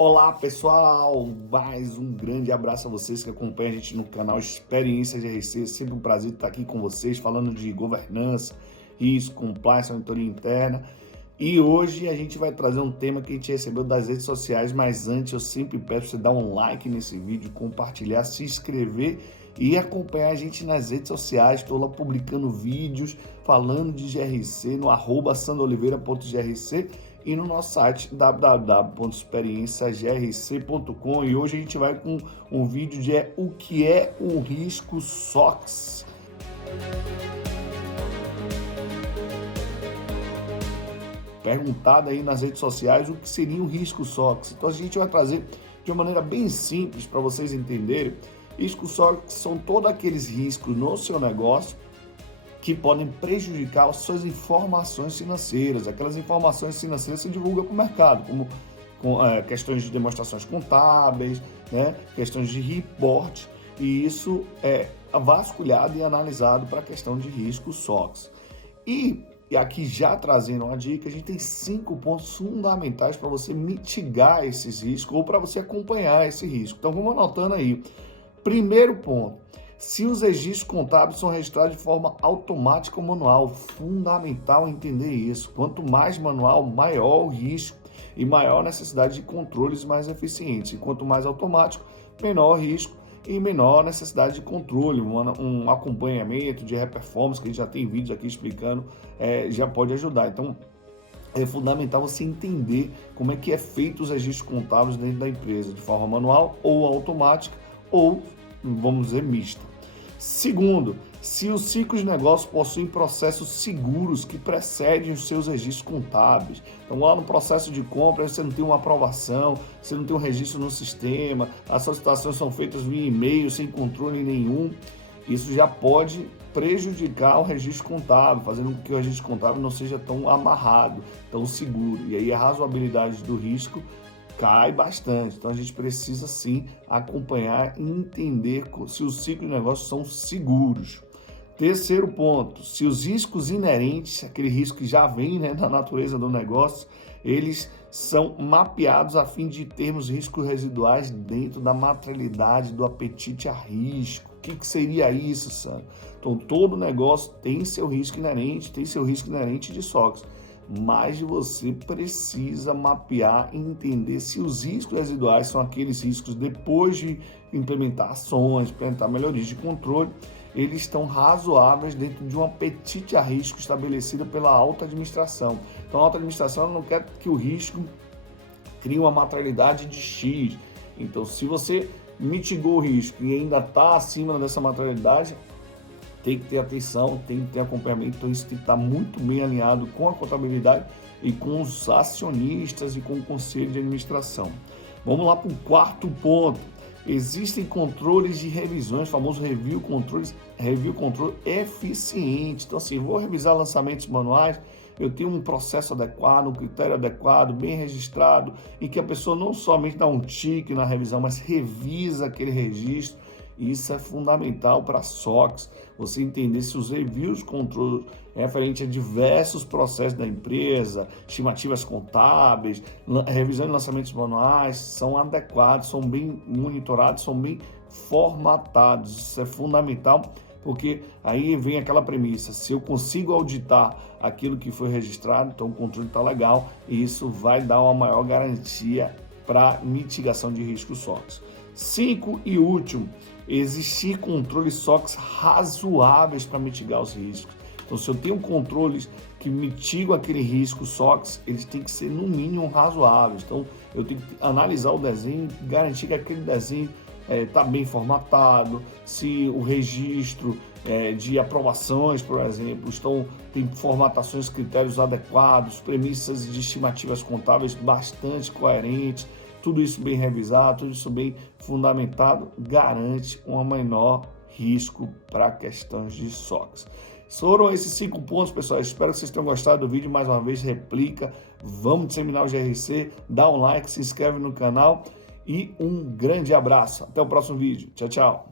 Olá pessoal, mais um grande abraço a vocês que acompanham a gente no canal Experiência GRC. Sempre um prazer estar aqui com vocês falando de governança, risco, compliance, auditoria interna. E hoje a gente vai trazer um tema que a gente recebeu das redes sociais, mas antes eu sempre peço para você dar um like nesse vídeo, compartilhar, se inscrever e acompanhar a gente nas redes sociais. Estou lá publicando vídeos falando de GRC no @sandoliveira.grc e no nosso site www.experienciagrc.com. E hoje a gente vai com um vídeo de o que é o risco SOX. Perguntado aí nas redes sociais o que seria o risco SOX. Então a gente vai trazer de uma maneira bem simples para vocês entenderem. Risco SOX são todos aqueles riscos no seu negócio que podem prejudicar as suas informações financeiras. Aquelas informações financeiras se divulgam para o mercado, como questões de demonstrações contábeis, né, questões de report, e isso é vasculhado e analisado para a questão de risco SOX. E aqui já trazendo uma dica, a gente tem 5 pontos fundamentais para você mitigar esses riscos ou para você acompanhar esse risco. Então vamos anotando aí. Primeiro ponto: se os registros contábeis são registrados de forma automática ou manual. Fundamental entender isso. Quanto mais manual, maior o risco e maior a necessidade de controles mais eficientes. E quanto mais automático, menor o risco e menor a necessidade de controle. Um acompanhamento de performance, que a gente já tem vídeos aqui explicando, já pode ajudar. Então, é fundamental você entender como é que é feito os registros contábeis dentro da empresa, de forma manual ou automática, ou, vamos dizer, mista. Segundo, se os ciclos de negócio possuem processos seguros que precedem os seus registros contábeis. Então, lá no processo de compra, você não tem uma aprovação, você não tem um registro no sistema, as solicitações são feitas via e-mail, sem controle nenhum. Isso já pode prejudicar o registro contábil, fazendo com que o registro contábil não seja tão amarrado, tão seguro. E aí a razoabilidade do risco cai bastante. Então a gente precisa sim acompanhar e entender se os ciclos de negócio são seguros. Terceiro ponto: se os riscos inerentes, aquele risco que já vem, né, da natureza do negócio, eles são mapeados a fim de termos riscos residuais dentro da materialidade do apetite a risco. O que seria isso, Sandro? Então todo negócio tem seu risco inerente, de SOX. Mas você precisa mapear e entender se os riscos residuais são aqueles riscos depois de implementar ações, implementar melhorias de controle, eles estão razoáveis dentro de um apetite a risco estabelecido pela alta administração. Então a alta administração não quer que o risco crie uma materialidade de X. Então se você mitigou o risco e ainda está acima dessa materialidade, tem que ter atenção, tem que ter acompanhamento. Então isso tem que estar muito bem alinhado com a contabilidade e com os acionistas e com o conselho de administração. Vamos lá para o quarto ponto. Existem controles de revisões, famoso review controle eficiente. Então assim, vou revisar lançamentos manuais, eu tenho um processo adequado, um critério adequado, bem registrado, em que a pessoa não somente dá um tique na revisão, mas revisa aquele registro. Isso é fundamental para a SOX, você entender se os reviews controles referente a diversos processos da empresa, estimativas contábeis, revisão de lançamentos manuais, são adequados, são bem monitorados, são bem formatados. Isso é fundamental, porque aí vem aquela premissa: se eu consigo auditar aquilo que foi registrado, então o controle está legal e isso vai dar uma maior garantia para mitigação de risco SOX. 5 e último: existir controles SOX razoáveis para mitigar os riscos. Então, se eu tenho controles que mitigam aquele risco SOX, eles têm que ser no mínimo razoáveis. Então, eu tenho que analisar o desenho, garantir que aquele desenho está bem formatado, se o registro de aprovações, por exemplo, tem formatações, critérios adequados, premissas de estimativas contábeis bastante coerentes. Tudo isso bem revisado, tudo isso bem fundamentado, garante um menor risco para questões de SOX. Foram esses 5 pontos, pessoal. Espero que vocês tenham gostado do vídeo. Mais uma vez, replica. Vamos disseminar o GRC. Dá um like, se inscreve no canal e um grande abraço. Até o próximo vídeo. Tchau, tchau.